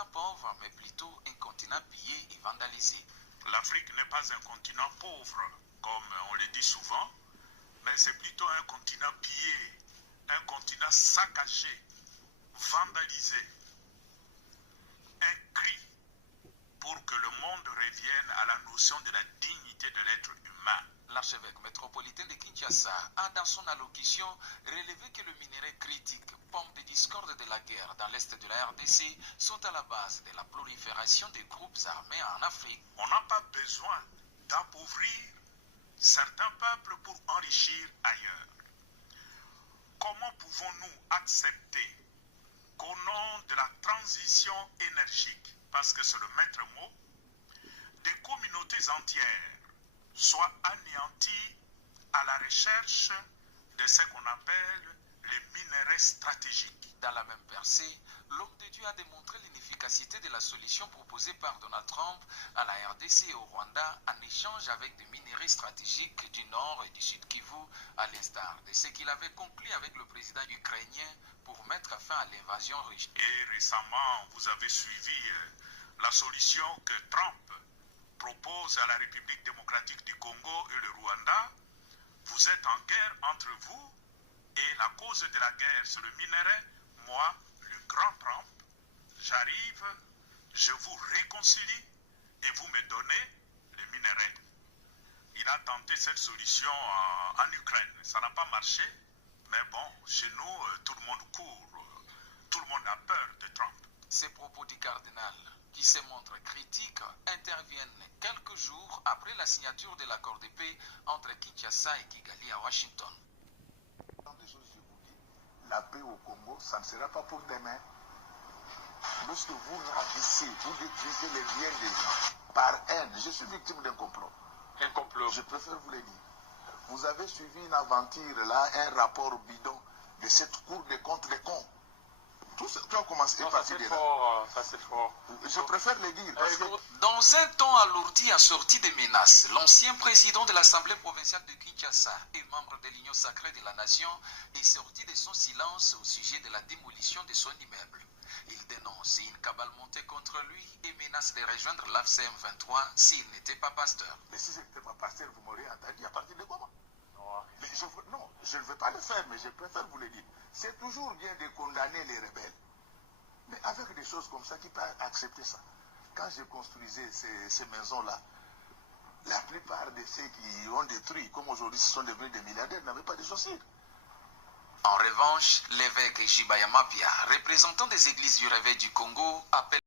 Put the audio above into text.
continent pauvre, mais plutôt un continent pillé et vandalisé. L'Afrique n'est pas un continent pauvre, comme on le dit souvent, mais c'est plutôt un continent pillé, un continent saccagé, vandalisé. Un cri pour que le monde revienne à la notion de la dignité de l'être humain. L'archevêque métropolitain de Kinshasa a dans son allocution relevé que le minerai critique, pomme de discorde de la guerre dans l'est de la RDC, sont à la base de la prolifération des groupes armés en Afrique. On n'a pas besoin d'appauvrir certains peuples pour enrichir ailleurs. Comment pouvons-nous accepter qu'au nom de la transition énergique, parce que c'est le maître mot, des communautés entières soient anéanties à la recherche de ce qu'on appelle les minerais stratégiques? Dans la même percée, l'homme de Dieu a démontré l'inefficacité de la solution proposée par Donald Trump à la RDC et au Rwanda en échange avec des minerais stratégiques du Nord et du Sud Kivu, à l'instar de ce qu'il avait conclu avec le président ukrainien pour mettre fin à l'invasion russe. Et récemment, vous avez suivi la solution que Trump propose à la République démocratique du Congo et le Rwanda. Vous êtes en guerre entre vous et la cause de la guerre, c'est le minerai. Moi, le grand Trump, j'arrive, je vous réconcilie et vous me donnez le minerai. Il a tenté cette solution en Ukraine. Ça n'a pas marché, mais bon, chez nous, tout le monde court. Tout le monde a peur de Trump. Ces propos du cardinal, qui se montrent critiques, interviennent quelques jours après la signature de l'accord de paix entre Kinshasa et Kigali à Washington. La paix au Congo, ça ne sera pas pour demain. Lorsque vous ravissez, vous détruisez les biens des gens par haine. Je suis victime d'un complot. Un complot. Je préfère vous le dire. Vous avez suivi une aventure, là, un rapport bidon de cette cour des comptes des cons. Tout a commencé à partir de là. Ça c'est fort. Je préfère le dire. Parce que... Dans un ton alourdi assorti de menaces, l'ancien président de l'Assemblée provinciale de Kinshasa et membre de l'Union sacrée de la nation est sorti de son silence au sujet de la démolition de son immeuble. Il dénonce une cabale montée contre lui et menace de rejoindre l'AFCM 23 s'il n'était pas pasteur. Mais si je n'étais pas pasteur, vous m'auriez entendu à partir de comment? Mais non, je ne veux pas le faire, mais je préfère vous le dire. C'est toujours bien de condamner les rebelles. Mais avec des choses comme ça, qui peuvent accepter ça? Quand je construisais ces maisons-là, la plupart de ceux qui ont détruit, comme aujourd'hui ce sont devenus des milliardaires, n'avaient pas de chaussures. En revanche, l'évêque Jibayama Pia, représentant des églises du réveil du Congo, appelle